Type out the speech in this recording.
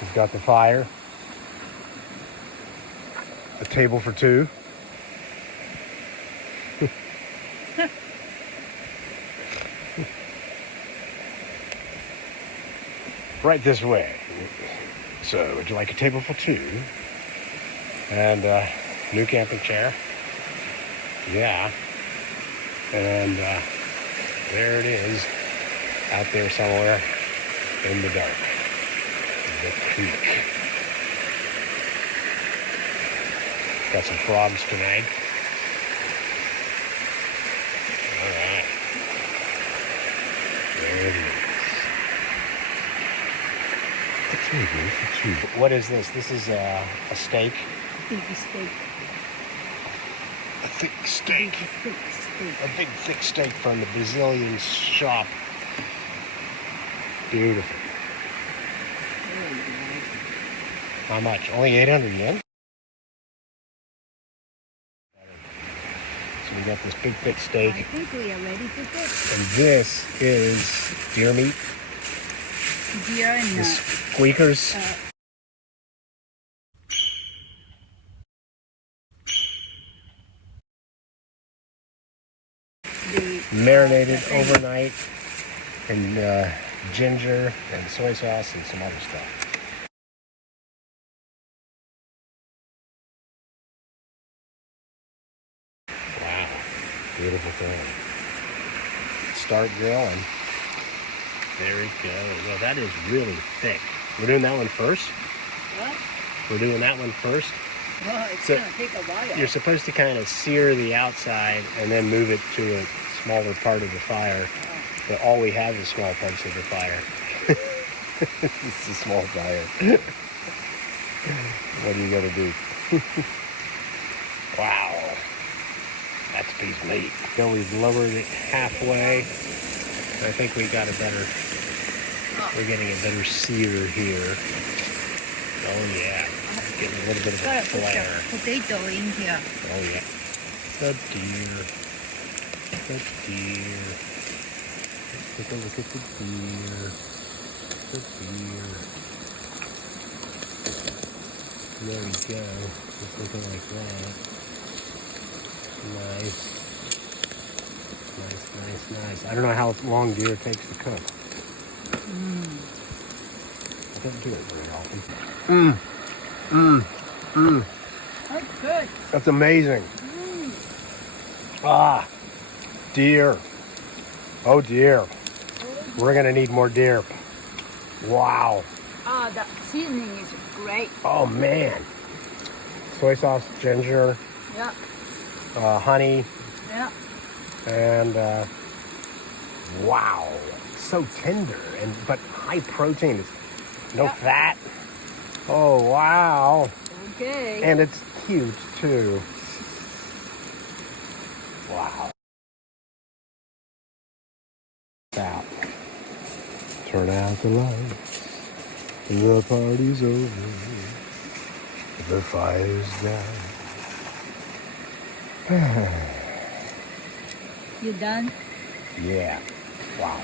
We've got the fire. A table for two. Right this way. So, would you like a table for two? And new camping chair. Yeah. And there it is, out there somewhere in the dark. The creek. Got some frogs tonight. All right. There it is. What is this? This is a steak. Big steak. A thick steak. Big steak. A big thick steak from the Brazilian shop. Beautiful. How much? Only 800 yen? So we got this big thick steak. I think we are ready to cook. And this is deer meat. Deer and The squeakers. Marinated overnight in ginger and soy sauce and some other stuff. Wow, beautiful thing. Start grilling. There it goes. Well, that is really thick. We're doing that one first? What? We're doing that one first? Well, it's So, going to take a while. You're supposed to kind of sear the outside and then move it to a smaller part of the fire. But all we have is small parts of the fire. It's a small fire. What are you going to do? Wow. That's a piece of meat. So we've lowered it halfway. I think we got a better, we're getting a better sear here. Oh yeah, getting a little bit of a Gotta put flare. the potato in here. Oh yeah. The deer. The deer. Let's take a look at the deer. The deer. There we go. Just looking like that. Nice. Nice. I don't know how long deer takes to cook. I don't do it very often. That's good. That's amazing. Ah, deer. Oh dear. We're gonna need more deer. Wow. The seasoning is great. Oh man. Soy sauce, ginger, Yeah. honey, Yeah. and wow, so tender but high protein. It's no fat. Oh wow. Okay. And it's cute too. Wow. Out. Turn out the lights. The party's over. The fire's down. You done? Yeah. Wow.